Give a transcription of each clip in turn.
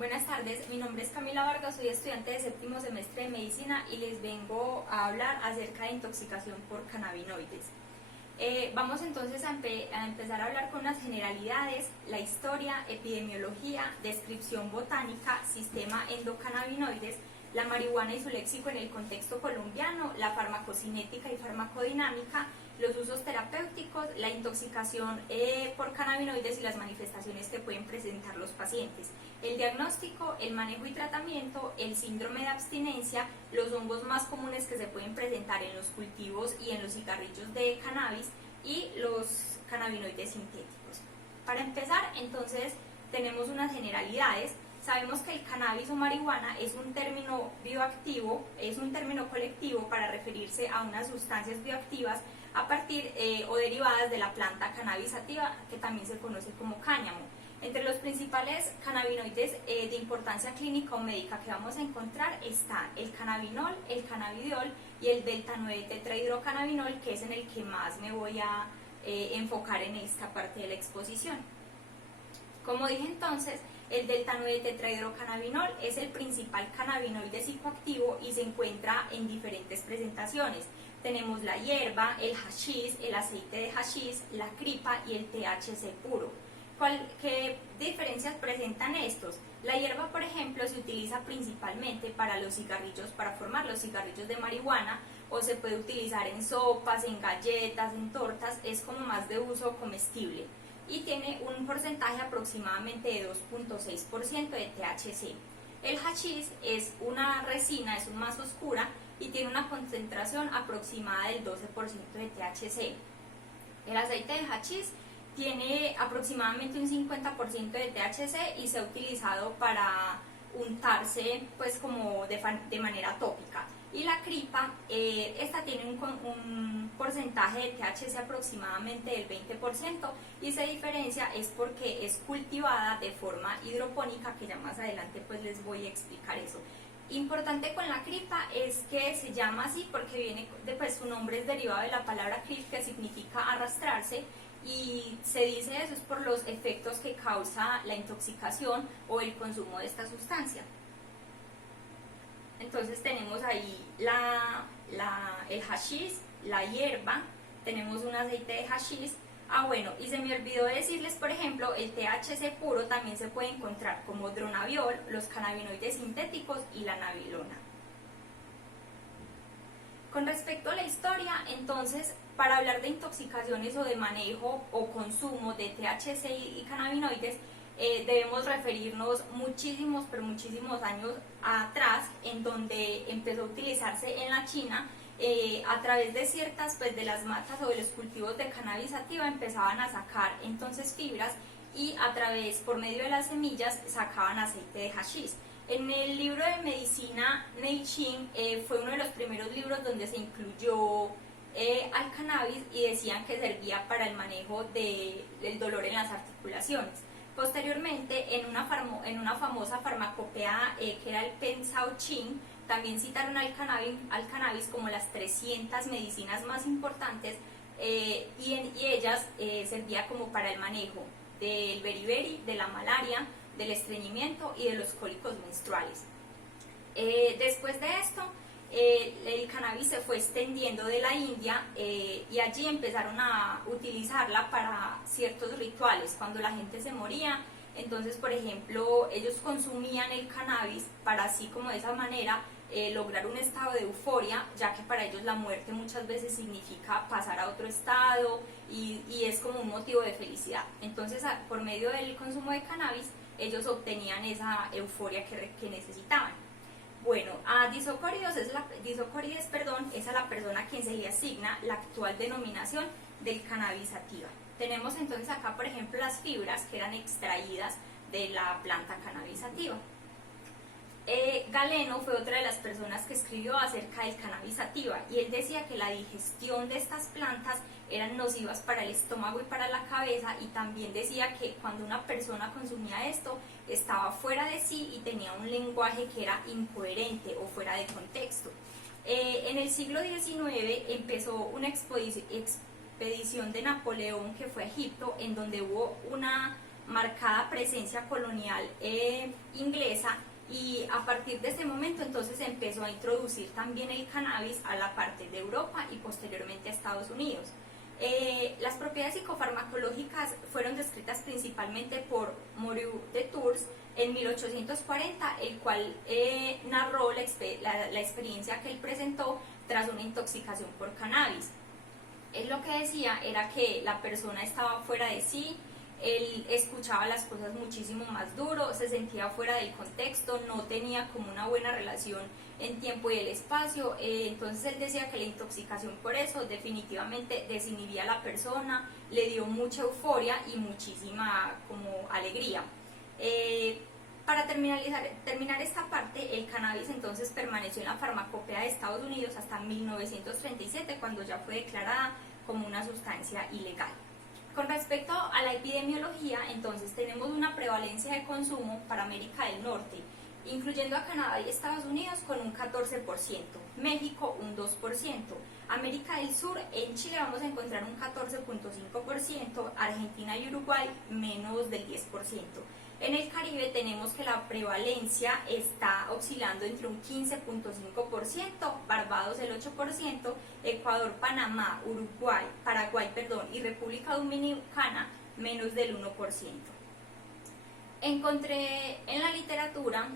Buenas tardes, mi nombre es Camila Vargas, soy estudiante de séptimo semestre de medicina y les vengo a hablar acerca de intoxicación por cannabinoides. Vamos entonces a empezar a hablar con unas generalidades, la historia, epidemiología, descripción botánica, sistema endocannabinoides, la marihuana y su léxico en el contexto colombiano, la farmacocinética y farmacodinámica, los usos terapéuticos, la intoxicación por cannabinoides y las manifestaciones que pueden presentar los pacientes, el diagnóstico, el manejo y tratamiento, el síndrome de abstinencia, los hongos más comunes que se pueden presentar en los cultivos y en los cigarrillos de cannabis y los cannabinoides sintéticos. Para empezar, entonces, tenemos unas generalidades. Sabemos que el cannabis o marihuana es un término bioactivo, es un término colectivo para referirse a unas sustancias bioactivas a partir o derivadas de la planta cannabis sativa, que también se conoce como cáñamo. Entre los principales cannabinoides de importancia clínica o médica que vamos a encontrar está el cannabinol, el cannabidiol y el delta-9 tetrahidrocannabinol, que es en el que más me voy a enfocar en esta parte de la exposición. Como dije entonces, el delta-9 tetrahidrocannabinol es el principal cannabinoide psicoactivo y se encuentra en diferentes presentaciones. Tenemos la hierba, el hashish, el aceite de hashish, la cripa y el THC puro. ¿Qué diferencias presentan estos? La hierba, por ejemplo, se utiliza principalmente para los cigarrillos, para formar los cigarrillos de marihuana, o se puede utilizar en sopas, en galletas, en tortas, es como más de uso comestible y tiene un porcentaje aproximadamente de 2.6% de THC. El hashish es una resina, es más oscura y tiene una concentración aproximada del 12% de THC. El aceite de hashish tiene aproximadamente un 50% de THC y se ha utilizado para untarse pues como de manera tópica. Y la cripa, esta tiene un porcentaje de THC aproximadamente del 20% y se diferencia es porque es cultivada de forma hidropónica, que ya más adelante pues les voy a explicar eso. Importante con la cripa es que se llama así porque viene pues su nombre es derivado de la palabra crip, que significa arrastrarse, y se dice eso es por los efectos que causa la intoxicación o el consumo de esta sustancia. Entonces tenemos ahí el hashish, la hierba, tenemos un aceite de hashish. Bueno, y se me olvidó decirles, por ejemplo, el THC puro también se puede encontrar como dronaviol, los cannabinoides sintéticos y la nabilona. Con respecto a la historia, entonces, para hablar de intoxicaciones o de manejo o consumo de THC y cannabinoides, debemos referirnos muchísimos años atrás, en donde empezó a utilizarse en la China. A través de ciertas, pues de las matas o de los cultivos de cannabis sativa empezaban a sacar entonces fibras y por medio de las semillas sacaban aceite de hashish. En el libro de medicina Neijing fue uno de los primeros libros donde se incluyó al cannabis y decían que servía para el manejo del dolor en las articulaciones. Posteriormente, en una famosa farmacopea que era el Pen Sao Ching, también citaron al cannabis como las 300 medicinas más importantes y ellas servía como para el manejo del beriberi, de la malaria, del estreñimiento y de los cólicos menstruales. Después de esto, el cannabis se fue extendiendo de la India y allí empezaron a utilizarla para ciertos rituales. Cuando la gente se moría, entonces, por ejemplo, ellos consumían el cannabis para así como de esa manera lograr un estado de euforia, ya que para ellos la muerte muchas veces significa pasar a otro estado y es como un motivo de felicidad. Entonces, por medio del consumo de cannabis, ellos obtenían esa euforia que necesitaban. Bueno, a Disocórides es a la persona a quien se le asigna la actual denominación del cannabis sativa. Tenemos entonces acá, por ejemplo, las fibras que eran extraídas de la planta cannabis sativa. Galeno fue otra de las personas que escribió acerca del cannabis sativa y él decía que la digestión de estas plantas eran nocivas para el estómago y para la cabeza, y también decía que cuando una persona consumía esto estaba fuera de sí y tenía un lenguaje que era incoherente o fuera de contexto. En el siglo XIX empezó una expedición de Napoleón que fue a Egipto, en donde hubo una marcada presencia colonial inglesa, y a partir de ese momento entonces se empezó a introducir también el cannabis a la parte de Europa y posteriormente a Estados Unidos. Las propiedades psicofarmacológicas fueron descritas principalmente por Moreau de Tours en 1840, el cual narró la experiencia que él presentó tras una intoxicación por cannabis. Él lo que decía era que la persona estaba fuera de sí, él escuchaba las cosas muchísimo más duro, se sentía fuera del contexto, no tenía como una buena relación en tiempo y el espacio, entonces él decía que la intoxicación por eso definitivamente desinhibía a la persona, le dio mucha euforia y muchísima como alegría. Para terminar esta parte, el cannabis entonces permaneció en la farmacopea de Estados Unidos hasta 1937, cuando ya fue declarada como una sustancia ilegal. Con respecto a la epidemiología, entonces tenemos una prevalencia de consumo para América del Norte, incluyendo a Canadá y Estados Unidos con un 14%, México un 2%, América del Sur, en Chile vamos a encontrar un 14.5%, Argentina y Uruguay menos del 10%. En el Caribe tenemos que la prevalencia está oscilando entre un 15.5%, Barbados el 8%, Ecuador, Panamá, Paraguay y República Dominicana menos del 1%. Encontré en la literatura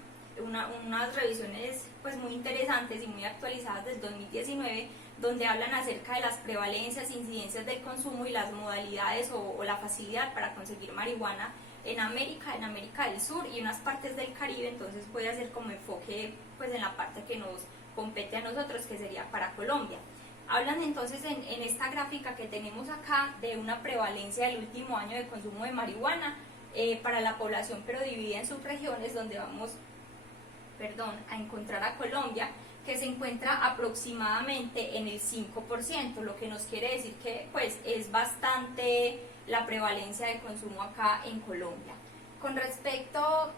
unas revisiones pues muy interesantes y muy actualizadas del 2019, donde hablan acerca de las prevalencias, incidencias del consumo y las modalidades o la facilidad para conseguir marihuana en América del Sur y unas partes del Caribe. Entonces voy a hacer como enfoque pues en la parte que nos compete a nosotros, que sería para Colombia. Hablan entonces en esta gráfica que tenemos acá de una prevalencia del último año de consumo de marihuana para la población, pero dividida en subregiones, donde vamos a encontrar a Colombia, que se encuentra aproximadamente en el 5%, lo que nos quiere decir que pues es bastante la prevalencia de consumo acá en Colombia. Con respecto,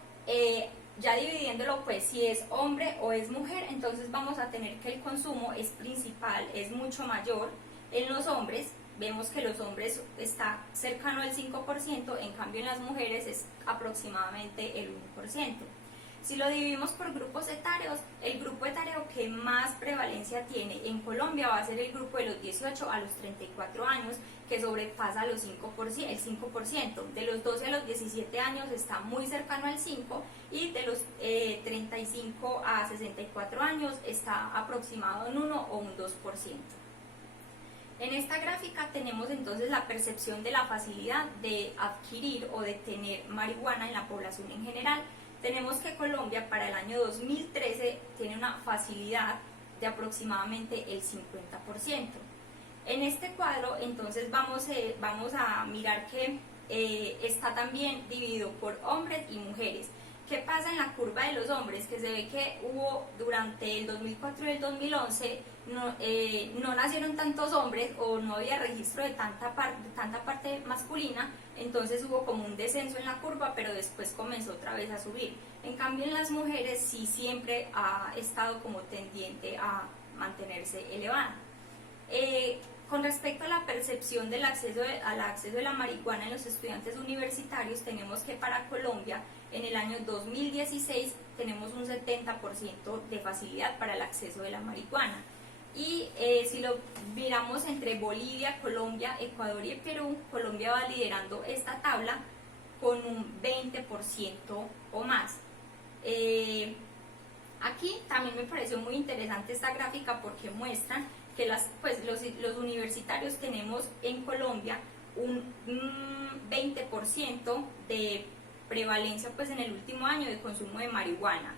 ya dividiéndolo pues si es hombre o es mujer, entonces vamos a tener que el consumo es principal, es mucho mayor en los hombres. Vemos que los hombres está cercano al 5%, en cambio en las mujeres es aproximadamente el 1%. Si lo dividimos por grupos etarios, el grupo etario que más prevalencia tiene en Colombia va a ser el grupo de los 18 a los 34 años, que sobrepasa el 5%. De los 12 a los 17 años está muy cercano al 5%, y de los 35 a 64 años está aproximado en 1 o un 2%. En esta gráfica tenemos entonces la percepción de la facilidad de adquirir o de tener marihuana en la población en general. Tenemos que Colombia para el año 2013 tiene una facilidad de aproximadamente el 50%. En este cuadro entonces vamos a mirar que está también dividido por hombres y mujeres. ¿Qué pasa en la curva de los hombres? Que se ve que hubo durante el 2004 y el 2011 no nacieron tantos hombres, o no había registro de tanta parte masculina, entonces hubo como un descenso en la curva, pero después comenzó otra vez a subir. En cambio en las mujeres sí siempre ha estado como tendiente a mantenerse elevada. Con respecto a la percepción del acceso de la marihuana en los estudiantes universitarios, tenemos que para Colombia en el año 2016 tenemos un 70% de facilidad para el acceso de la marihuana. Y si lo miramos entre Bolivia, Colombia, Ecuador y Perú, Colombia va liderando esta tabla con un 20% o más. Aquí también me pareció muy interesante esta gráfica porque muestran que los universitarios tenemos en Colombia un 20% de prevalencia pues en el último año de consumo de marihuana.